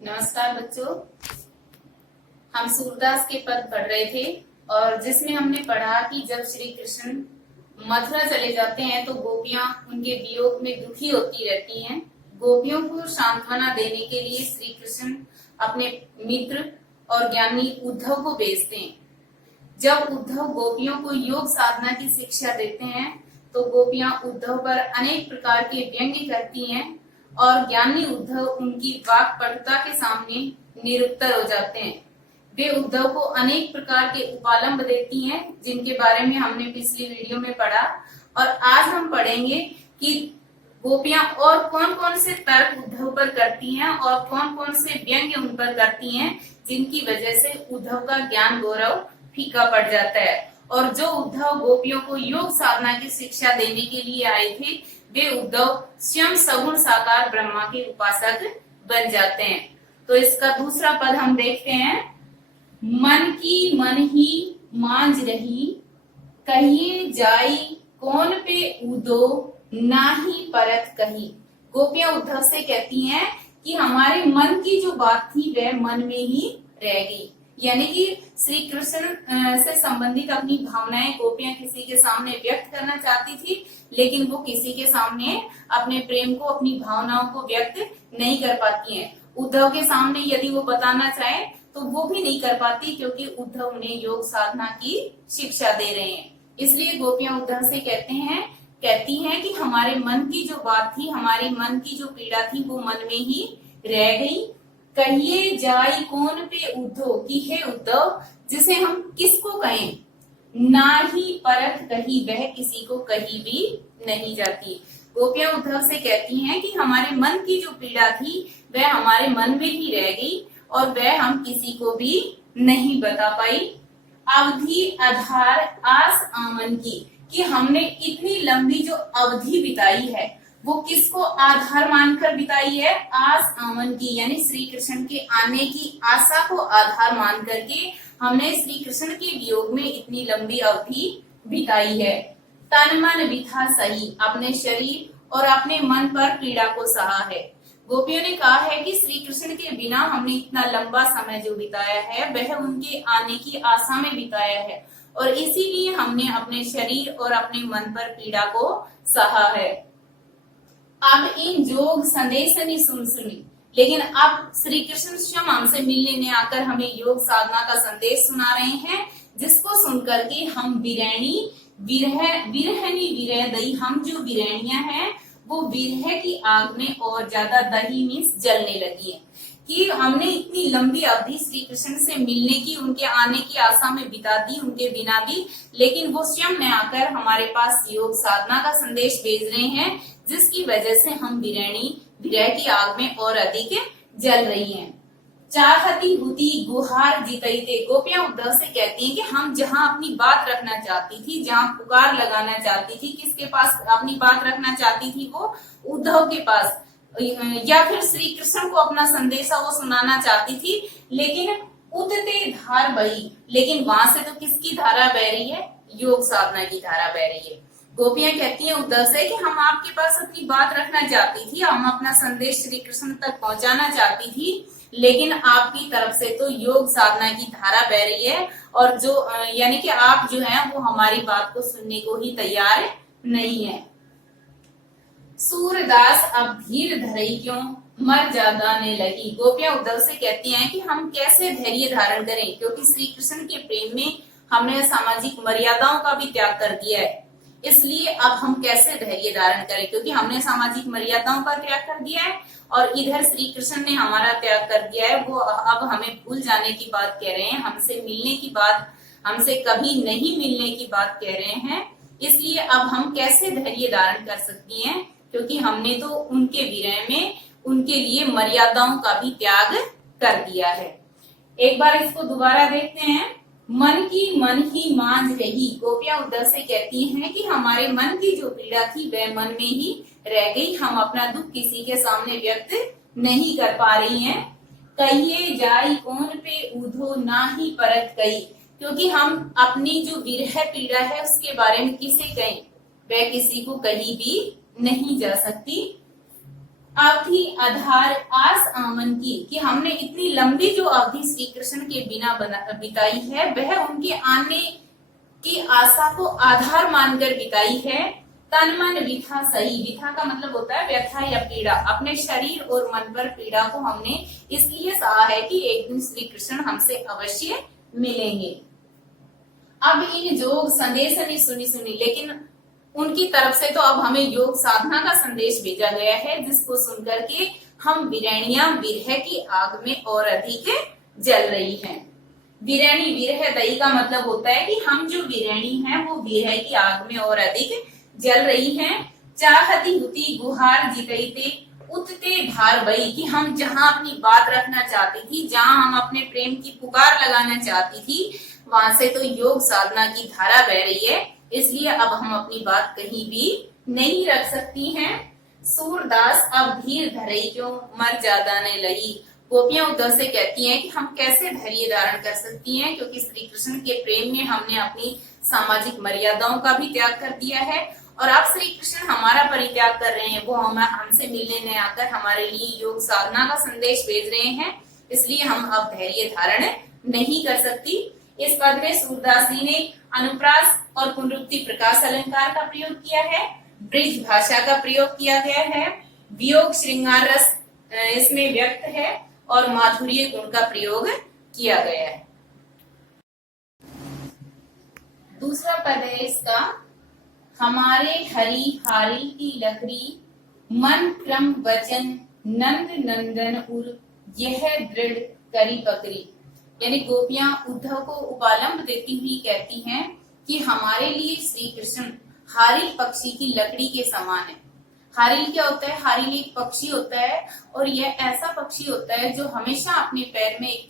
नमस्कार बच्चों। हम सूरदास के पद पढ़ रहे थे और जिसमें हमने पढ़ा कि जब श्री कृष्ण मथुरा चले जाते हैं तो गोपियां उनके वियोग में दुखी होती रहती हैं। गोपियों को सांत्वना देने के लिए श्री कृष्ण अपने मित्र और ज्ञानी उद्धव को भेजते हैं। जब उद्धव गोपियों को योग साधना की शिक्षा देते हैं तो गोपियां उद्धव पर अनेक प्रकार के व्यंग्य करती हैं और ज्ञानी उद्धव उनकी वाक्पटुता के सामने निरुत्तर हो जाते हैं। वे उद्धव को अनेक प्रकार के उपालंब देती हैं जिनके बारे में हमने पिछली वीडियो में पढ़ा, और आज हम पढ़ेंगे कि गोपियां और कौन कौन से तर्क उद्धव पर करती हैं और कौन कौन से व्यंग्य उन पर करती हैं जिनकी वजह से उद्धव का ज्ञान गौरव फीका पड़ जाता है। और जो उद्धव गोपियों को योग साधना की शिक्षा देने के लिए आए थे वे उद्धव स्वयं सगुण साकार ब्रह्मा के उपासक बन जाते हैं। तो इसका दूसरा पद हम देखते हैं। मन की मन ही मांझ रही, कहिए जाई कौन पे उदो, नाही परत कही। गोपियां उद्धव से कहती हैं कि हमारे मन की जो बात थी वह मन में ही रह गई, यानी कि श्री कृष्ण से संबंधित अपनी भावनाएं गोपियां किसी के सामने व्यक्त करना चाहती थी, लेकिन वो किसी के सामने अपने प्रेम को, अपनी भावनाओं को व्यक्त नहीं कर पाती हैं। उद्धव के सामने यदि वो बताना चाहे तो वो भी नहीं कर पाती, क्योंकि उद्धव उन्हें योग साधना की शिक्षा दे रहे हैं। इसलिए गोपियां उद्धव से कहती हैं कि हमारे मन की जो बात थी, हमारे मन की जो पीड़ा थी वो मन में ही रह गई। कहिए जाई कौन पे उद्धव, कि हे उद्धव जिसे हम किसको कहें, ना ही परख कही, वह किसी को कही भी नहीं जाती। गोपियां उद्धव से कहती हैं कि हमारे मन की जो पीड़ा थी वह हमारे मन में ही रह गई और वह हम किसी को भी नहीं बता पाई। अवधि आधार आस आमन की, कि हमने इतनी लंबी जो अवधि बिताई है वो किसको आधार मानकर बिताई है, आस आमन की, यानी श्री कृष्ण के आने की आशा को आधार मान करके हमने श्री कृष्ण के वियोग में इतनी लंबी अवधि बिताई है। तन मन बिथा सही, अपने शरीर और अपने मन पर पीड़ा को सहा है। गोपियों ने कहा है कि श्री कृष्ण के बिना हमने इतना लंबा समय जो बिताया है वह उनके आने की आशा में बिताया है, और इसीलिए हमने अपने शरीर और अपने मन पर पीड़ा को सहा है। अब इन जोग संदेश सुनी, लेकिन अब श्री कृष्ण स्वयं हमसे मिलने ने आकर हमें योग साधना का संदेश सुना रहे हैं, जिसको सुनकर के हम विरहनी विरह दही, हम जो विरहणियां हैं वो विरह की आग में और ज्यादा दही में जलने लगी है। कि हमने इतनी लंबी अवधि श्री कृष्ण से मिलने की, उनके आने की आशा में बिता दी उनके बिना भी, लेकिन वो स्वयं में आकर हमारे पास योग साधना का संदेश भेज रहे हैं, जिसकी वजह से हम विरह की आग में और अधिक जल रही हैं। चाहती हुती गुहार जीतईते, गोपियां उद्धव से कहती हैं कि हम जहां अपनी बात रखना चाहती थी, जहां पुकार लगाना चाहती थी, किसके पास अपनी बात रखना चाहती थी, वो उद्धव के पास, या फिर श्री कृष्ण को अपना संदेशा वो सुनाना चाहती थी, लेकिन उतते धार बही, लेकिन वहां से तो किसकी धारा बह रही है, योग साधना की धारा बह रही है। गोपियां कहती हैं उद्धव से कि हम आपके पास अपनी बात रखना चाहती थी, हम अपना संदेश श्री कृष्ण तक पहुंचाना चाहती थी, लेकिन आपकी तरफ से तो योग साधना की धारा बह रही है, और जो यानी कि आप जो है वो हमारी बात को सुनने को ही तैयार नहीं है। सूरदास अब धीर धरई क्यों, मर जाने लगी। गोपियां उद्धव से कहती हैं कि हम कैसे धैर्य धारण करें, क्योंकि श्री कृष्ण के प्रेम में हमने सामाजिक मर्यादाओं का भी त्याग कर दिया है, इसलिए अब हम कैसे धैर्य धारण करें, क्योंकि हमने सामाजिक मर्यादाओं का त्याग कर दिया है और इधर श्री कृष्ण ने हमारा त्याग कर दिया है। वो अब हमें भूल जाने की बात कह रहे हैं, हमसे मिलने की बात, हमसे कभी नहीं मिलने की बात कह रहे हैं। इसलिए अब हम कैसे धैर्य धारण कर सकती हैं, क्योंकि हमने तो उनके विरह में उनके लिए मर्यादाओं का भी त्याग कर दिया है। एक बार इसको दोबारा देखते हैं। मन की मन ही मांझ रही, गोपियां उद्धव से कहती हैं कि हमारे मन की जो पीड़ा थी वह मन में ही रह गई, हम अपना दुख किसी के सामने व्यक्त नहीं कर पा रही हैं। कहिए जाई कौन पे उधो, ना ही परत कही, क्योंकि हम अपनी जो विरह पीड़ा है उसके बारे में किसे कहें, वह किसी को कहीं भी नहीं जा सकती। अवधि आधार आस आमन की, कि हमने इतनी लंबी जो अवधि श्री कृष्ण के बिना बिताई है वह उनके आने की आशा को आधार मानकर बिताई है। तन मन विथा सही, विथा का मतलब होता है व्यथा या पीड़ा, अपने शरीर और मन पर पीड़ा को हमने इसलिए सहा है कि एक दिन श्री कृष्ण हमसे अवश्य मिलेंगे। अब इन योग संदेश नहीं सुनी, लेकिन उनकी तरफ से तो अब हमें योग साधना का संदेश भेजा गया है, जिसको सुनकर के हम वीरणिया विरह की आग में और अधिक जल रही हैं। वीरणी विरह दई का मतलब होता है कि हम जो वीरणी हैं वो विरह की आग में और अधिक जल रही हैं। चाहती हुती गुहार जितईते उतते धार बई, कि हम जहां अपनी बात रखना चाहती थी, जहां हम अपने प्रेम की पुकार लगाना चाहती थी, वहां से तो योग साधना की धारा बह रही है, इसलिए अब हम अपनी बात कहीं भी नहीं रख सकती हैं। सूरदास अब धीर धरई क्यों मर जादा ने लई, गोपियां उद्धव से कहती हैं कि हम कैसे धैर्य धारण कर सकती हैं, क्योंकि श्री कृष्ण के प्रेम में हमने अपनी सामाजिक मर्यादाओं का भी त्याग कर दिया है, और अब श्री कृष्ण हमारा परित्याग कर रहे हैं, वो हमसे मिलने नहीं आकर हमारे लिए योग साधना का संदेश भेज रहे हैं, इसलिए हम अब धैर्य धारण नहीं कर सकती। इस पद में सूरदास जी ने अनुप्रास और पुनरुक्ति प्रकाश अलंकार का प्रयोग किया है, ब्रिज भाषा का प्रयोग किया गया है, वियोग श्रृंगार रस इसमें व्यक्त है, और माधुर्य गुण का प्रयोग किया गया है। दूसरा पद है इसका, हमारे हरि हारी की लकड़ी मन क्रम वचन नंद नंदन उर यह दृढ़ करी पकड़ी, यानी गोपियां उद्धव को उपालंब देती हुई कहती हैं कि हमारे लिए श्री कृष्ण हारिल पक्षी की लकड़ी के समान है। हारिल क्या होता है? हारिल एक पक्षी होता है, और यह ऐसा पक्षी होता है जो हमेशा अपने पैर में एक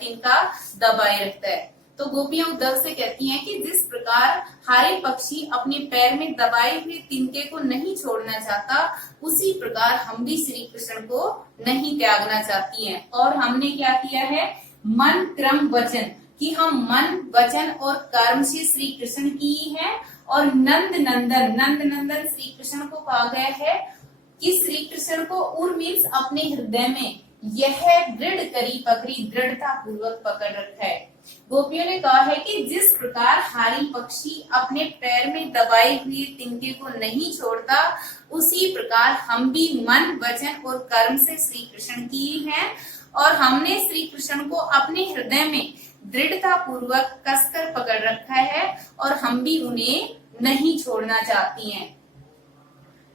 तिनका दबाए रखता है। तो गोपियां उद्धव से कहती हैं कि जिस प्रकार हारिल पक्षी अपने पैर में दबाए हुए तिनके को नहीं छोड़ना चाहता, उसी प्रकार हम भी श्री कृष्ण को नहीं त्यागना चाहती हैं। और हमने क्या किया है? मन क्रम वचन, कि हम मन वचन और कर्म से श्री कृष्ण की ही है। और नंद नंदन, नंद नंदन श्री कृष्ण को कहा गया है कि श्री कृष्ण को उर मीन्स अपने हृदय में यह दृढ़ करी पकड़ी, दृढ़ता पूर्वक पकड़ रखा है। गोपियों ने कहा है कि जिस प्रकार हारी पक्षी अपने पैर में दबाए हुए तिनके को नहीं छोड़ता, उसी प्रकार हम भी मन वचन और कर्म से श्री कृष्ण की हैं, और हमने श्री कृष्ण को अपने हृदय में दृढ़ता पूर्वक कसकर पकड़ रखा है, और हम भी उन्हें नहीं छोड़ना चाहती हैं।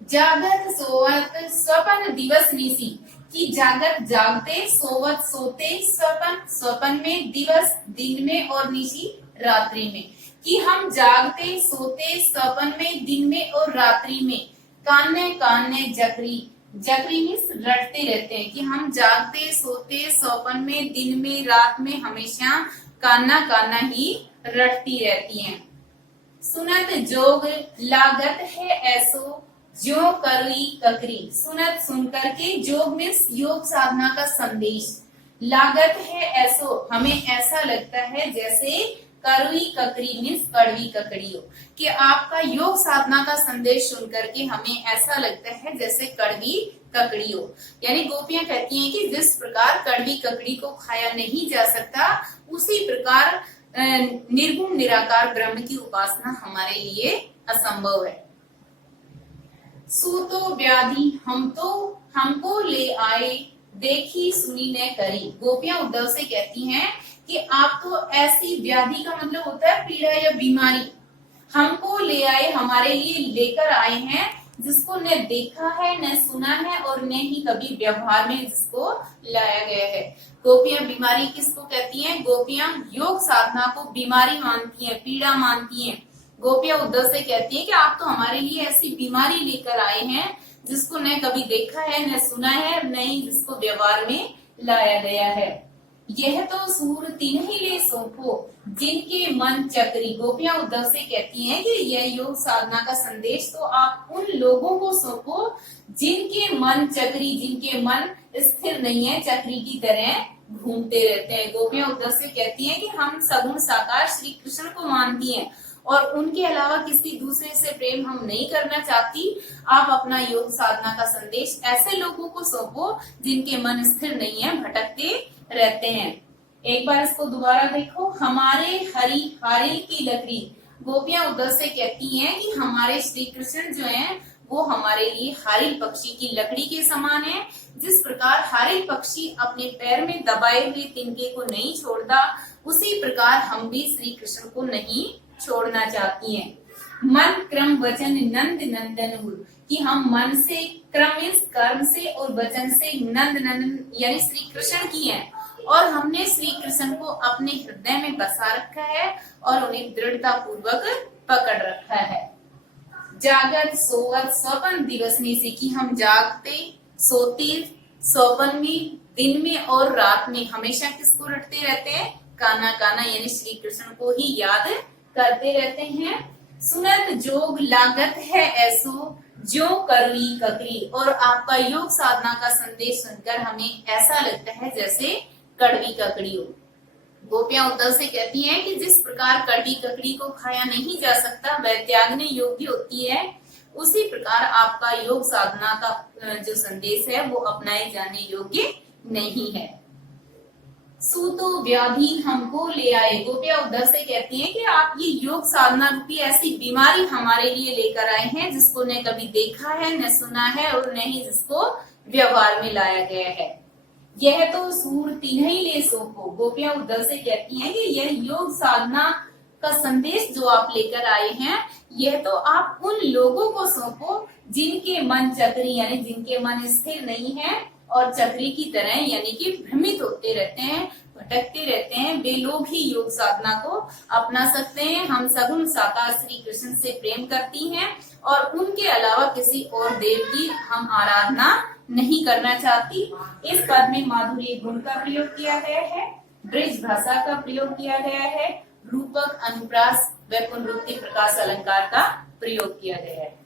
जागत सोवत स्वपन दिवस निसी, कि जागत जागते, सोवत सोते, स्वपन स्वपन में, दिवस दिन में, और निशी रात्रि में, कि हम जागते सोते स्वपन में, दिन में और रात्रि में, कान्ने कान्ने जकरी, जकरी मीन्स रटते रहते हैं, कि हम जागते सोते स्वपन में, दिन में, रात में हमेशा कान्ना कान्ना ही रटती रहती हैं। सुनत जोग लागत है ऐसो जो करुई ककरी, सुनत सुनकर के, जोग मीन्स योग साधना का संदेश, लागत है ऐसो हमें ऐसा लगता है जैसे करुई ककरी मीन्स कड़वी ककड़ी हो, कि आपका योग साधना का संदेश सुनकर के हमें ऐसा लगता है जैसे कड़वी ककड़ी हो। यानी गोपियां कहती हैं कि जिस प्रकार कड़वी ककड़ी को खाया नहीं जा सकता, उसी प्रकार निर्गुण निराकार ब्रह्म की उपासना हमारे लिए असंभव है। सूतो व्याधि हमको ले आए, देखी सुनी ने करी, गोपियां उद्धव से कहती हैं कि आप तो ऐसी व्याधि का मतलब होता है पीड़ा या बीमारी, हमको ले आए, हमारे लिए लेकर आए हैं, जिसको न देखा है, न सुना है, और न ही कभी व्यवहार में जिसको लाया गया है। गोपियां बीमारी किसको कहती हैं? गोपियां योग साधना को बीमारी मानती हैं, पीड़ा मानती हैं। गोपियां उद्धव से कहती हैं कि आप तो हमारे लिए ऐसी बीमारी लेकर आए हैं जिसको न कभी देखा है, न सुना है, न ही जिसको व्यवहार में लाया गया है। यह तो सूर तीन ही ले सौंपो जिनके मन चक्री, गोपियां उद्धव से कहती हैं कि यह योग साधना का संदेश तो आप उन लोगों को सौंपो जिनके मन चक्री, जिनके मन स्थिर नहीं है, चक्री की तरह घूमते रहते हैं। गोपियां उद्धव से कहती हैं कि हम सगुण साकार श्री कृष्ण को मानती हैं, और उनके अलावा किसी दूसरे से प्रेम हम नहीं करना चाहती। आप अपना योग साधना का संदेश ऐसे लोगों को सौंपो जिनके मन स्थिर नहीं है, भटकते रहते हैं। एक बार इसको दोबारा देखो। हमारे हारिल की लकड़ी, गोपियां उद्धव से कहती हैं कि हमारे श्री कृष्ण जो हैं वो हमारे लिए हारिल पक्षी की लकड़ी के समान है। जिस प्रकार हारिल पक्षी अपने पैर में दबाए हुए तिनके को नहीं छोड़ता, उसी प्रकार हम भी श्री कृष्ण को नहीं छोड़ना चाहती हैं। मन क्रम वचन नंद नंदन, कि हम मन से, क्रम इस कर्म से और वचन से नंद नंदन यानी श्री कृष्ण की हैं, और हमने श्री कृष्ण को अपने हृदय में बसा रखा है और उन्हें दृढ़ता पूर्वक पकड़ रखा है। जागत सोवत स्वपन दिवसने से, कि हम जागते सोते स्वपन में, दिन में और रात में हमेशा किसको रटते रहते हैं? काना काना यानी श्री कृष्ण को ही याद करते रहते हैं। सुनत जोग लागत है ऐसो जो करी ककरी, और आपका योग साधना का संदेश सुनकर हमें ऐसा लगता है जैसे कड़वी ककड़ी हो। गोपियां उद्धव से कहती हैं कि जिस प्रकार कड़वी ककड़ी को खाया नहीं जा सकता, वह त्यागने योग्य होती है, उसी प्रकार आपका योग साधना का जो संदेश है वो अपनाए जाने योग्य नहीं है। सूतो व्याधि हमको ले आए, गोपियां उद्धव से कहती हैं कि आप ये योग साधना रूपी ऐसी बीमारी हमारे लिए लेकर आए हैं जिसको न कभी देखा है, न सुना है और न ही जिसको व्यवहार में लाया गया है। यह तो सूर तीनही ले सोपो, गोपियां उद्धव से कहती हैं कि यह योग साधना का संदेश जो आप लेकर आए हैं, यह तो आप उन लोगों को सौंपो जिनके मन चक्री यानी जिनके मन स्थिर नहीं है और चक्री की तरह यानी कि भ्रमित होते रहते हैं, भटकते रहते हैं, वे लोग ही योग साधना को अपना सकते हैं। हम सगुण साकार श्री कृष्ण से प्रेम करती हैं और उनके अलावा किसी और देव की हम आराधना नहीं करना चाहती। इस पद में माधुर्य गुण का प्रयोग किया गया है, ब्रज भाषा का प्रयोग किया गया है, रूपक अनुप्रास व पुनरुक्ति प्रकाश अलंकार का प्रयोग किया गया है।